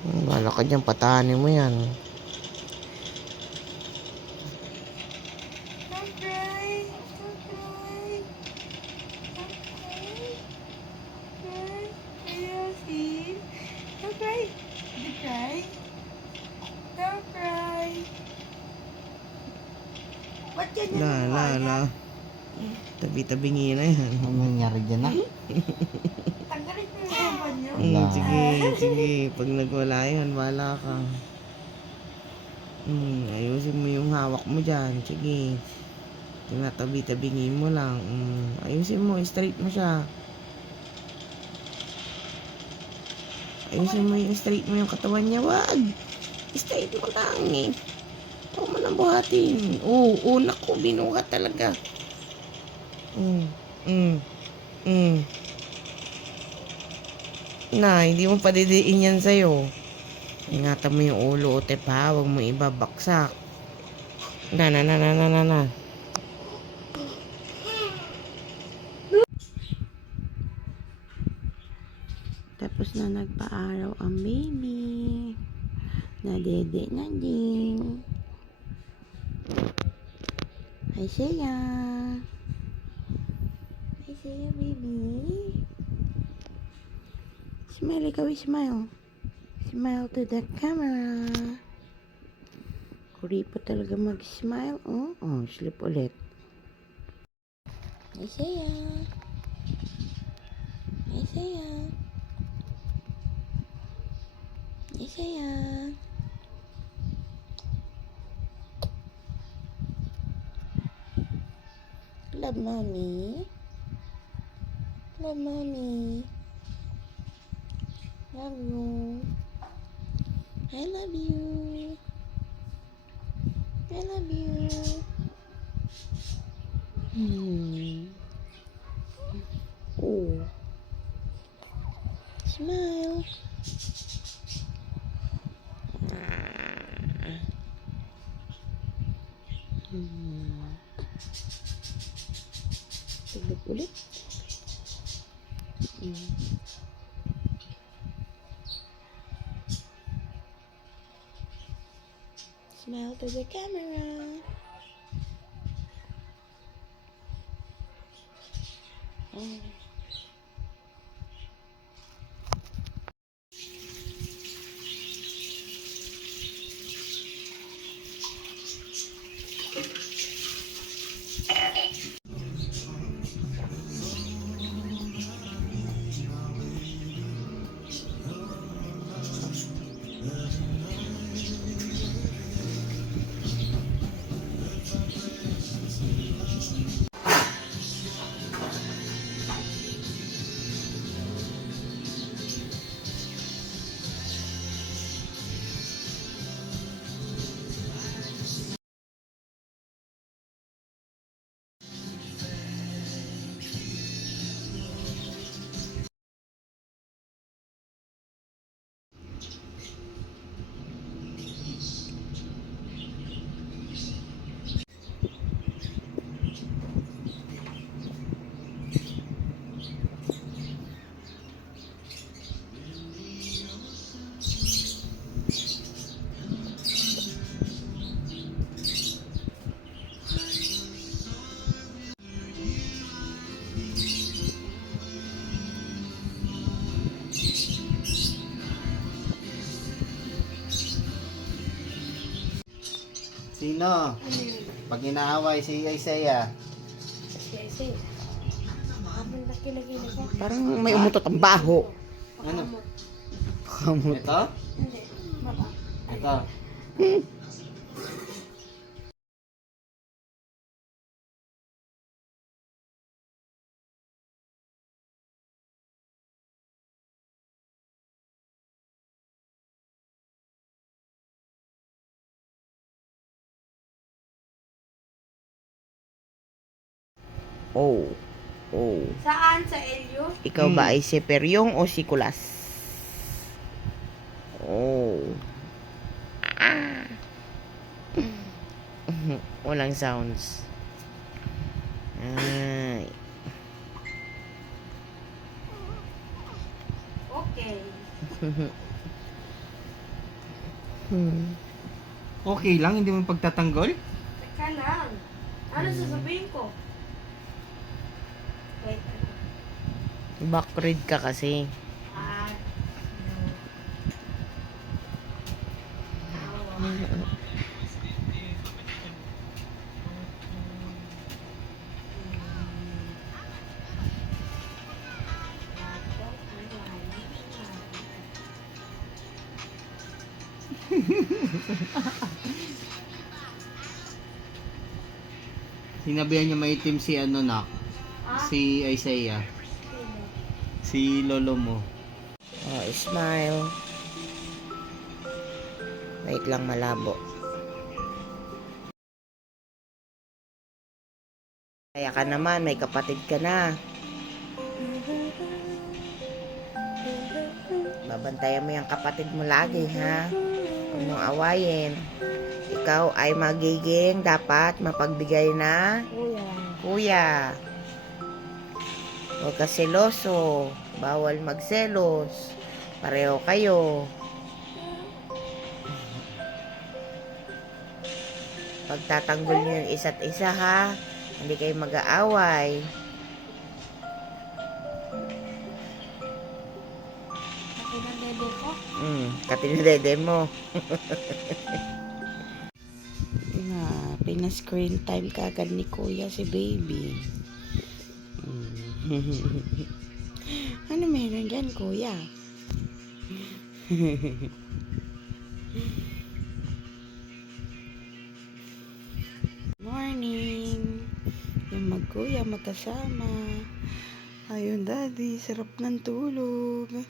Wala ka dyan, patahanin mo yan. Don't cry. Don't cry. Don't cry. Cry. Seriously? Don't cry. Did you cry? Don't cry. Ba't ganyan ang mukha niya? Tabi-tabingi na yan. Ano nangyari dyan na? Tanggalin mo yung uban niyo. Sige, sige. Pag nagwala yan, wala ka. Ayusin mo yung hawak mo dyan. Sige. Tinatabi-tabingin mo lang. Ayusin mo, straight mo siya. Ayusin mo yung straight mo yung katawan niya. Wag! Straight mo lang eh. Huwag mo nang buhatin. Naku, binuhat talaga. Hindi mo padidiin yan sa'yo. Ingatan mo yung ulo, Otep ha. Huwag mo ibabaksak. Na. Tapos na nagpa-araw ang baby. Nadede na din. Hi, Shea. Hi, Shea, baby. Smile, ikaw smile. Smile to the camera. Kuri pa talaga mag-smile. Sleep ulit. Hi, Shea. Hi, Shea. Hi, Shea. Love mommy. Love mommy. Love you. I love you. I love you. Smile. Tignan ulit. Smile to the camera. Sino? Pag inaaway si Isaiah. Kasi, baka malaki lagi na siya. Parang may umutot ang baho. Ano? Kamot. Ito? Hindi. Baba. Ito. Saan? Sa Elio? Ikaw ba ay si Peryong o si Kulas? Walang sounds. Ay. Okay. Okay lang, hindi mo pagtatanggol? Teka lang. Ano sasabihin ko? Wait, Backread ka kasi. ah, Sinabihan niya maitim si ano na, si Isaiah. Si lolo mo. Oh, smile. Wait lang, malabo. Kaya ka naman, may kapatid ka na. Babantayan mo yung kapatid mo lagi, ha? Huwag mong awayin. Ikaw ay magiging dapat mapagbigay na kuya. kuya. Huwag ka seloso. Bawal magselos. Pareho kayo. Pagtatanggol niyo yung isa't isa, ha? Hindi kayo mag-aaway. Ako na dede ko. Katinadede mo. Pina-screen time kagad ni kuya si baby. Ano meron dyan, kuya? Morning. Yung magkuya magkasama. Ayun, daddy, sarap ng tulog.